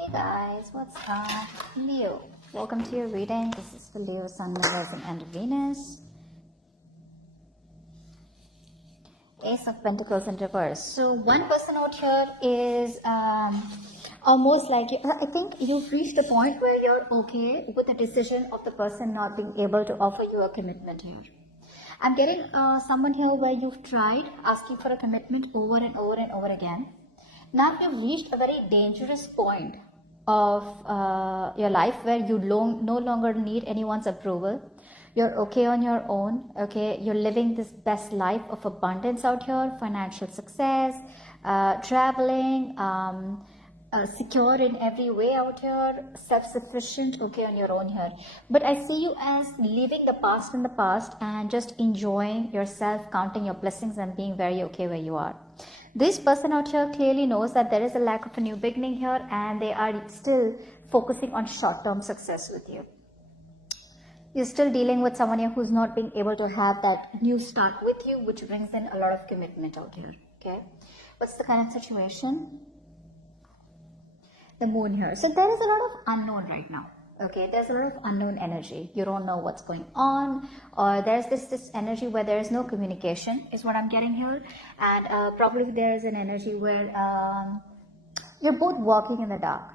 Hey guys, what's up? Leo. Welcome to your reading. This is for Leo, Sun, Moon, Rising, and Venus. Ace of Pentacles in reverse. So one person out here is almost like, I think you've reached a point where you're okay with the decision of the person not being able to offer you a commitment here. I'm getting someone here where you've tried asking for a commitment over and over and over again. Now you've reached a very dangerous point of your life where you no longer need anyone's approval. You're okay on your own, okay? You're living this best life of abundance out here, financial success, traveling, secure in every way out here, self-sufficient, okay, on your own here. But I see you as leaving the past in the past and just enjoying yourself, counting your blessings and being very okay where you are. This person out here clearly knows that there is a lack of a new beginning here and they are still focusing on short-term success with you. You're still dealing with someone here who's not being able to have that new start with you, which brings in a lot of commitment out here, okay? What's the kind of situation? The moon here. So there is a lot of unknown right now. Okay, there's a lot of unknown energy. You don't know what's going on, or there's this energy where there is no communication, is what I'm getting here. And probably there's an energy where you're both walking in the dark.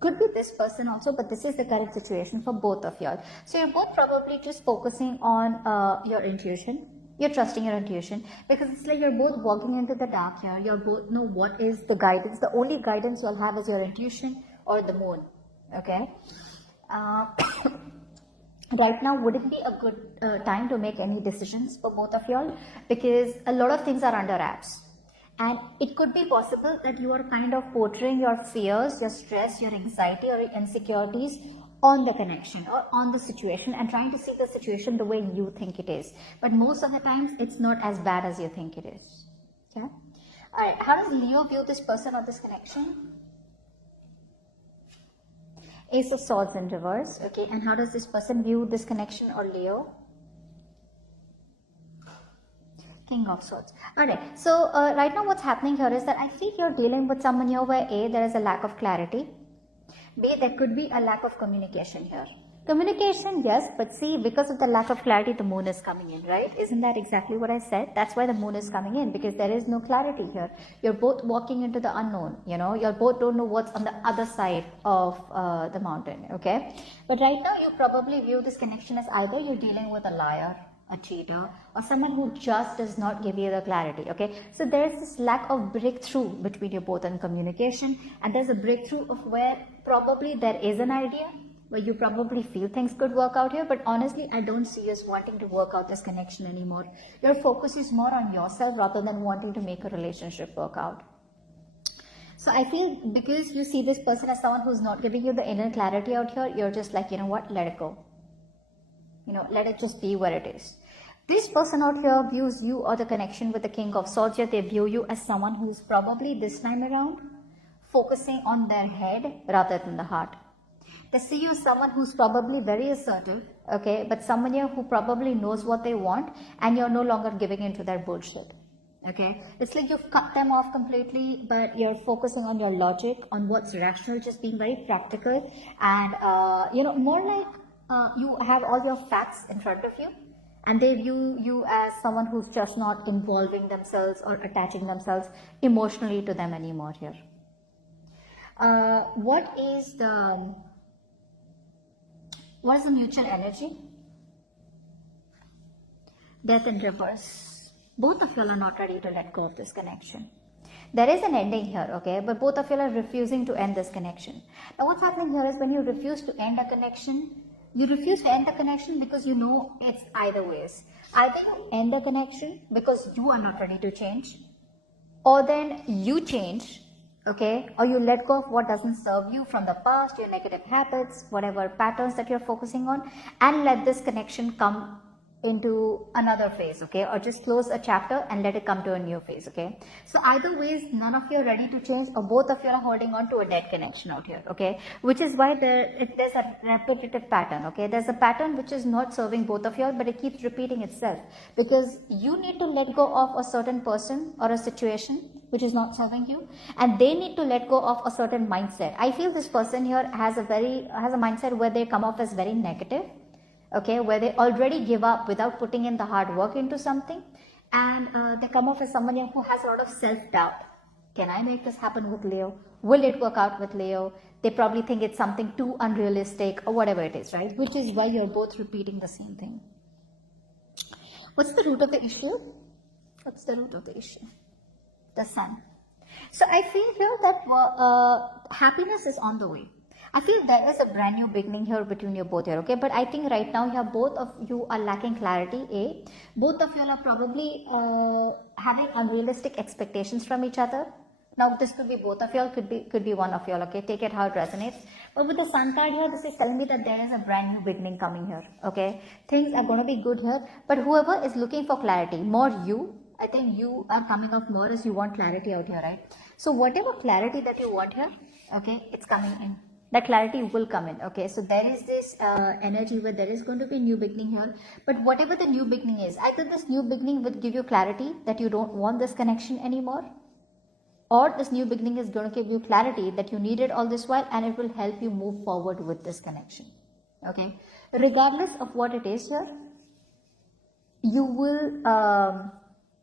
Could be this person also, but this is the current situation for both of y'all. So you're both probably just focusing on your intuition. You're trusting your intuition because it's like you're both walking into the dark here. You both know what is the guidance. The only guidance you'll have is your intuition or the moon. Okay. Right now wouldn't be a good time to make any decisions for both of y'all because a lot of things are under wraps, and it could be possible that you are kind of portraying your fears, your stress, your anxiety or insecurities on the connection or on the situation and trying to see the situation the way you think it is, but most of the times it's not as bad as you think it is. Okay, all right, how does Leo view this person or this connection? Ace of Swords in reverse, okay, and how does this person view this connection or Leo? King of Swords. Alright, so right now what's happening here is that I think you're dealing with someone here where A, there is a lack of clarity, B, there could be a lack of communication here. Communication, yes, but see, because of the lack of clarity, the moon is coming in, right? Isn't that exactly what I said? That's why the moon is coming in, because there is no clarity here. You're both walking into the unknown, you know, you both don't know what's on the other side of the mountain, okay? But right now, you probably view this connection as either you're dealing with a liar, a cheater, or someone who just does not give you the clarity, okay? So there's this lack of breakthrough between you both in communication, and there's a breakthrough of where probably there is an idea, where you probably feel things could work out here, but honestly, I don't see you as wanting to work out this connection anymore. Your focus is more on yourself rather than wanting to make a relationship work out. So I feel because you see this person as someone who's not giving you the inner clarity out here, you're just like, you know what, let it go. You know, let it just be where it is. This person out here views you or the connection with the King of Swords here, they view you as someone who's probably this time around focusing on their head rather than the heart. They see you as someone who's probably very assertive, okay, but someone here who probably knows what they want and you're no longer giving into their bullshit, okay. It's like you've cut them off completely, but you're focusing on your logic, on what's rational, just being very practical and, you know, more like you have all your facts in front of you and they view you as someone who's just not involving themselves or attaching themselves emotionally to them anymore here. What is the mutual energy? Death in reverse. Both of y'all are not ready to let go of this connection. There is an ending here, okay, but both of y'all are refusing to end this connection. Now what's happening here is when you refuse to end a connection, you refuse to end the connection because you know it's either ways. Either you end the connection because you are not ready to change, or then you change, okay, or you let go of what doesn't serve you from the past, your negative habits, whatever patterns that you're focusing on, and let this connection come into another phase, okay, or just close a chapter and let it come to a new phase, okay. So either ways, none of you are ready to change, or both of you are holding on to a dead connection out here, okay, which is why there's a repetitive pattern, okay. There's a pattern which is not serving both of you, but it keeps repeating itself, because you need to let go of a certain person or a situation which is not serving you, and they need to let go of a certain mindset. I feel this person here has a mindset where they come off as very negative, okay, where they already give up without putting in the hard work into something, and they come off as someone who has a lot of self-doubt. Can I make this happen with Leo? Will it work out with Leo? They probably think it's something too unrealistic or whatever it is, right? Which is why you're both repeating the same thing. What's the root of the issue? What's the root of the issue? The sun. So I feel here that happiness is on the way. I feel there is a brand new beginning here between you both here, okay? But I think right now here both of you are lacking clarity, A. Both of you are probably having unrealistic expectations from each other. Now this could be both of you, could be one of you, okay? Take it how it resonates. But with the sun card here, this is telling me that there is a brand new beginning coming here, okay? Things are going to be good here. But whoever is looking for clarity, more you, I think you are coming up more as you want clarity out here, right? So whatever clarity that you want here, okay, it's coming in. That clarity will come in, okay? So there is this energy where there is going to be a new beginning here. But whatever the new beginning is, either this new beginning would give you clarity that you don't want this connection anymore, or this new beginning is going to give you clarity that you needed all this while, and it will help you move forward with this connection, okay? Regardless of what it is here, you will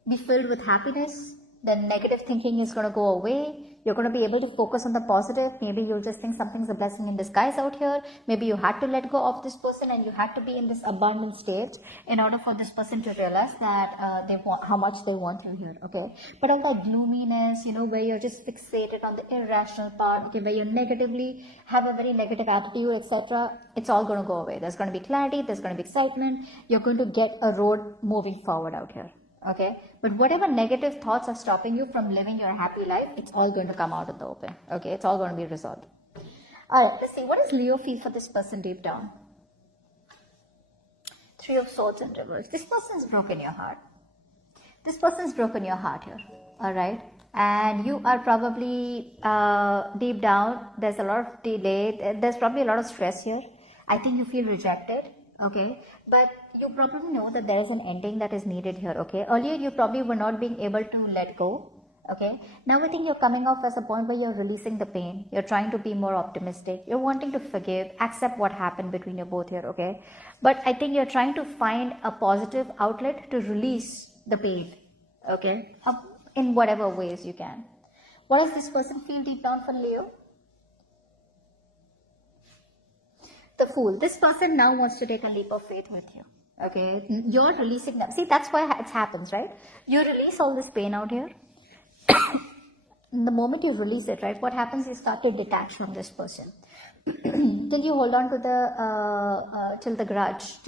be filled with happiness. The negative thinking is going to go away. You're going to be able to focus on the positive. Maybe you'll just think something's a blessing in disguise out here. Maybe you had to let go of this person and you had to be in this abundant state in order for this person to realize that they want how much they want you here, okay? But all that gloominess, where you're just fixated on the irrational part, okay, where you negatively have a very negative attitude, etc., it's all going to go away. There's going to be clarity. There's going to be excitement. You're going to get a road moving forward out here. Okay, but whatever negative thoughts are stopping you from living your happy life, it's all going to come out in the open. Okay, it's all going to be resolved. All right, let's see. What does Leo feel for this person deep down? Three of Swords in reverse. This person's broken your heart. This person's broken your heart here. All right, and you are probably deep down. There's a lot of delay. There's probably a lot of stress here. I think you feel rejected. Okay, but you probably know that there is an ending that is needed here, okay? Earlier, you probably were not being able to let go, okay? Now, I think you're coming off as a point where you're releasing the pain. You're trying to be more optimistic. You're wanting to forgive, accept what happened between you both here, okay? But I think you're trying to find a positive outlet to release the pain, okay? In whatever ways you can. What does this person feel deep down for Leo? The Fool. This person now wants to take a leap of faith with you. Okay, you're releasing them. See, that's why it happens, right? You release all this pain out here. The moment you release it, right, what happens is you start to detach from this person. Till you hold on to the grudge,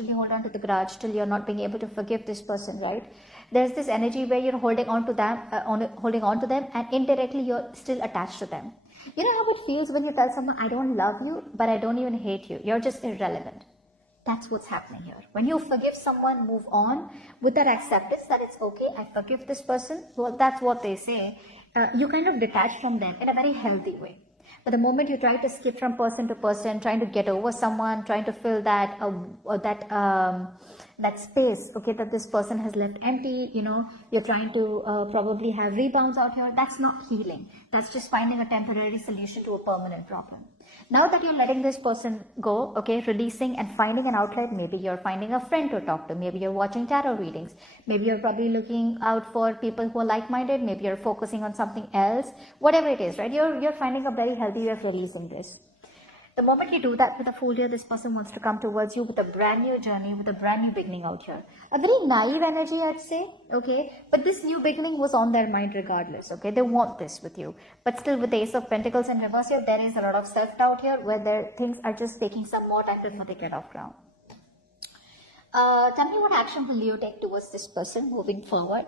till you're not being able to forgive this person, right? There's this energy where you're holding on to them, and indirectly you're still attached to them. You know how it feels when you tell someone, I don't love you, but I don't even hate you. You're just irrelevant. That's what's happening here. When you forgive someone, move on with that acceptance that it's okay, I forgive this person. Well, that's what they say. You kind of detach from them in a very healthy way. But the moment you try to skip from person to person, trying to get over someone, trying to fill that space, okay, that this person has left empty, you're trying to probably have rebounds out here. That's not healing. That's just finding a temporary solution to a permanent problem. Now that you're letting this person go, okay, releasing and finding an outlet, maybe you're finding a friend to talk to, maybe you're watching tarot readings, maybe you're probably looking out for people who are like-minded, maybe you're focusing on something else, whatever it is, right? You're finding a very healthy way of releasing this. The moment you do that with a Fool here, this person wants to come towards you with a brand new journey, with a brand new beginning out here. A very naive energy, I'd say, okay? But this new beginning was on their mind regardless, okay? They want this with you. But still with the Ace of Pentacles in reverse here, there is a lot of self-doubt here where their things are just taking some more time before they get off ground. Tell me what action will Leo take towards this person moving forward?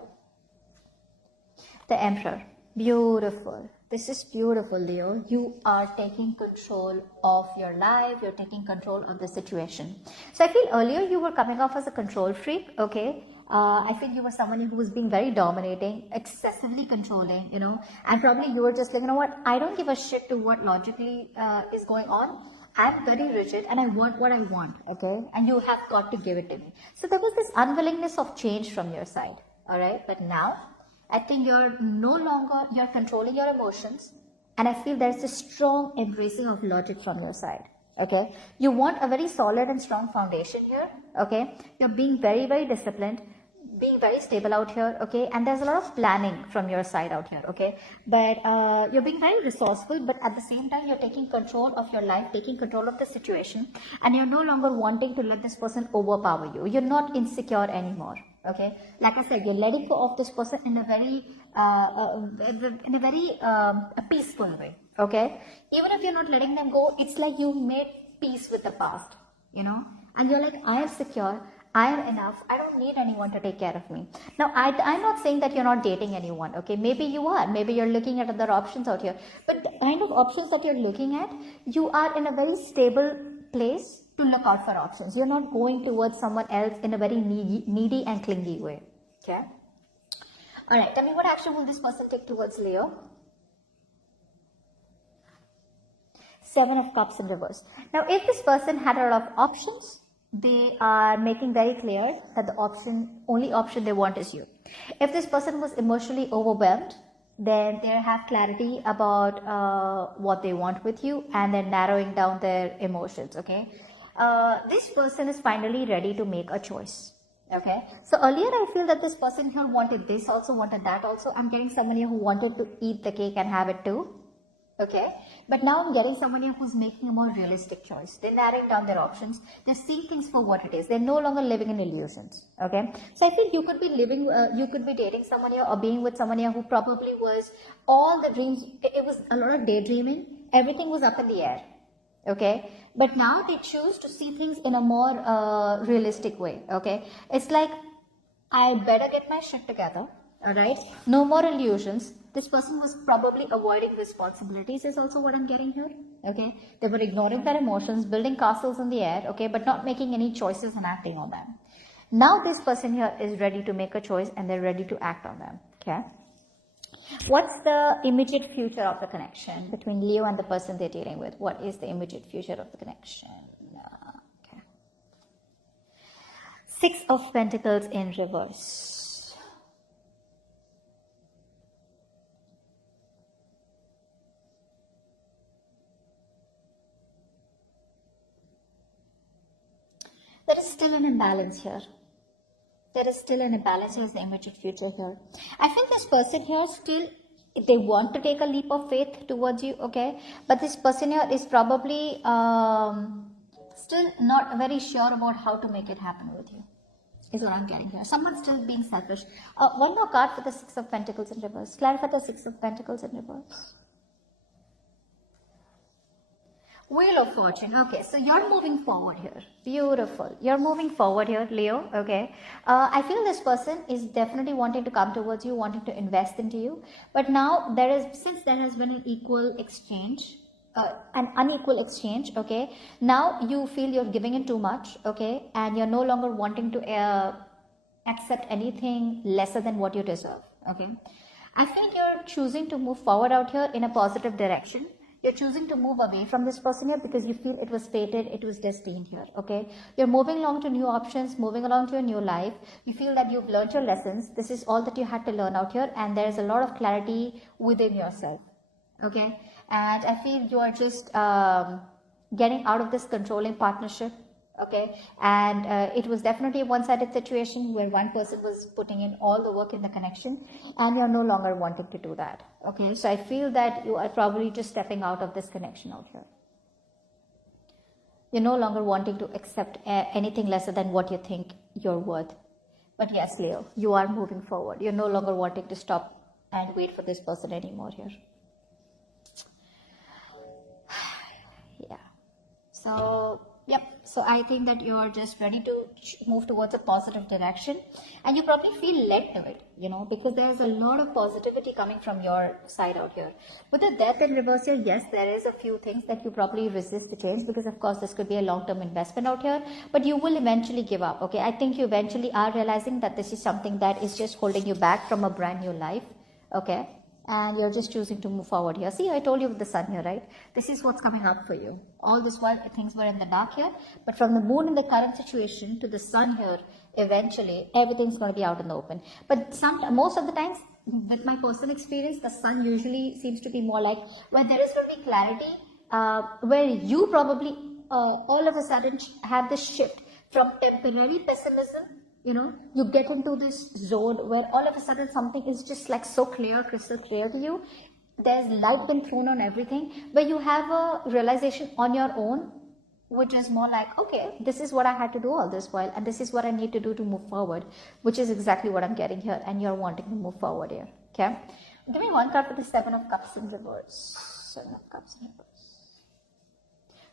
The Emperor. Beautiful. This is beautiful, Leo. You are taking control of your life. You're taking control of the situation. So I feel earlier you were coming off as a control freak, okay? I feel you were someone who was being very dominating, excessively controlling, and probably you were just like, you know what, I don't give a shit to what logically is going on. I'm very rigid and I want what I want, okay? And you have got to give it to me. So there was this unwillingness of change from your side, all right? But now, I think you're no longer, you're controlling your emotions, and I feel there's a strong embracing of logic from your side, okay? You want a very solid and strong foundation here, okay? You're being very, very disciplined, being very stable out here, okay? And there's a lot of planning from your side out here, okay? But you're being very resourceful, but at the same time, you're taking control of your life, taking control of the situation, and you're no longer wanting to let this person overpower you. You're not insecure anymore, okay? Like I said, you're letting go of this person in a very, a peaceful way, okay? Even if you're not letting them go, it's like you made peace with the past, and you're like, I am secure. I am enough. I don't need anyone to take care of me. Now, I'm not saying that you're not dating anyone, okay? Maybe you are. Maybe you're looking at other options out here. But the kind of options that you're looking at, you are in a very stable place to look out for options. You're not going towards someone else in a very needy and clingy way, okay? All right, tell me, what action will this person take towards Leo? 7 of Cups in reverse. Now, if this person had a lot of options, they are making very clear that the only option they want is you. If this person was emotionally overwhelmed, then they have clarity about what they want with you, and they're narrowing down their emotions, okay? This person is finally ready to make a choice, okay? So earlier I feel that this person here wanted this also, wanted that also. I'm getting someone here who wanted to eat the cake and have it too. Okay, but now I'm getting someone here who's making a more realistic choice. They're narrowing down their options. They're seeing things for what it is. They're no longer living in illusions. Okay, so I think you could be you could be dating someone here or being with someone here who probably was all the dreams. It was a lot of daydreaming. Everything was up in the air. Okay, but now they choose to see things in a more realistic way. Okay, it's like, I better get my shit together. All right, no more illusions. This person was probably avoiding responsibilities is also what I'm getting here, okay? They were ignoring their emotions, building castles in the air, okay, but not making any choices and acting on them. Now this person here is ready to make a choice and they're ready to act on them, okay? What's the immediate future of the connection between Leo and the person they're dealing with? What is the immediate future of the connection? Okay. 6 of Pentacles in reverse. There is still an imbalance here. There is still an imbalance in the immediate future here. I think this person here still, they want to take a leap of faith towards you, okay? But this person here is probably still not very sure about how to make it happen with you, is what I'm getting here. Someone's still being selfish. One more card for the 6 of Pentacles in reverse. Clarify the 6 of Pentacles in reverse. Wheel of Fortune. Okay, so you're moving forward here. Beautiful. You're moving forward here, Leo. Okay. I feel this person is definitely wanting to come towards you, wanting to invest into you. But now since there has been an equal exchange, an unequal exchange, okay, now you feel you're giving in too much, okay, and you're no longer wanting to accept anything lesser than what you deserve, okay. I feel you're choosing to move forward out here in a positive direction. You're choosing to move away from this person here because you feel it was fated, it was destined here, okay? You're moving along to new options, moving along to a new life. You feel that you've learned your lessons. This is all that you had to learn out here, and there is a lot of clarity within yourself, okay? And I feel you are just getting out of this controlling partnership, okay? And it was definitely a one-sided situation where one person was putting in all the work in the connection, and you're no longer wanting to do that, okay? So I feel that you are probably just stepping out of this connection out here. You're no longer wanting to accept anything lesser than what you think you're worth. But yes, Leo, you are moving forward. You're no longer wanting to stop and wait for this person anymore here. Yeah. So, yep. So I think that you're just ready to move towards a positive direction, and you probably feel led to it, because there's a lot of positivity coming from your side out here. With the death in reverse here, yes, there is a few things that you probably resist to change, because of course this could be a long-term investment out here, but you will eventually give up. Okay, I think you eventually are realizing that this is something that is just holding you back from a brand new life. Okay, and you're just choosing to move forward here. See, I told you with the sun here, right? This is what's coming up for you. All this while things were in the dark here, but from the moon in the current situation to the sun here, eventually everything's going to be out in the open. But most of the times, with my personal experience, the sun usually seems to be more like where there is going to be clarity, where you probably all of a sudden have this shift from temporary pessimism. You get into this zone where all of a sudden something is just like so clear, crystal clear to you. There's light been thrown on everything, where you have a realization on your own, which is more like, okay, this is what I had to do all this while, and this is what I need to do to move forward, which is exactly what I'm getting here, and you're wanting to move forward here. Okay, give me one card for the Seven of Cups in reverse. Seven of Cups in reverse.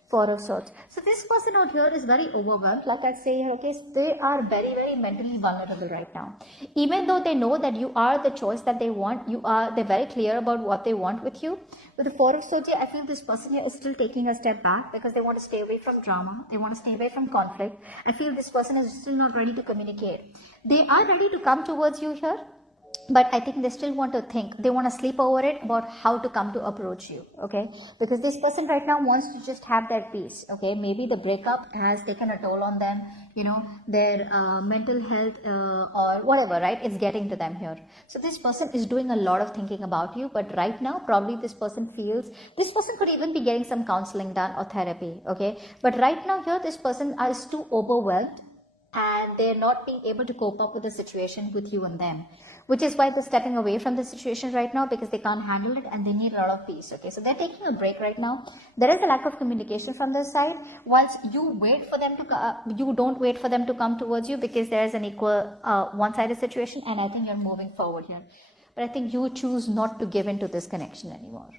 Four of Swords. So this person out here is very overwhelmed. Like I say here, okay, they are very, very mentally vulnerable right now. Even though they know that you are the choice that they want, they're very clear about what they want with you. With the Four of Swords here, I feel this person here is still taking a step back because they want to stay away from drama. They want to stay away from conflict. I feel this person is still not ready to communicate. They are ready to come towards you here, but I think they still want to think. They want to sleep over it about how to come to approach you, okay? Because this person right now wants to just have their peace, okay? Maybe the breakup has taken a toll on them, their mental health or whatever, right? It's getting to them here. So this person is doing a lot of thinking about you, but right now, probably this person could even be getting some counseling done or therapy, okay? But right now here, this person is too overwhelmed and they're not being able to cope up with the situation with you and them, which is why they're stepping away from the situation right now, because they can't handle it and they need a lot of peace. Okay, so they're taking a break right now. There is a lack of communication from their side. Whilst you wait for them to, you don't wait for them to come towards you, because there is an equal one-sided situation, and I think you're moving forward here. But I think you choose not to give in to this connection anymore.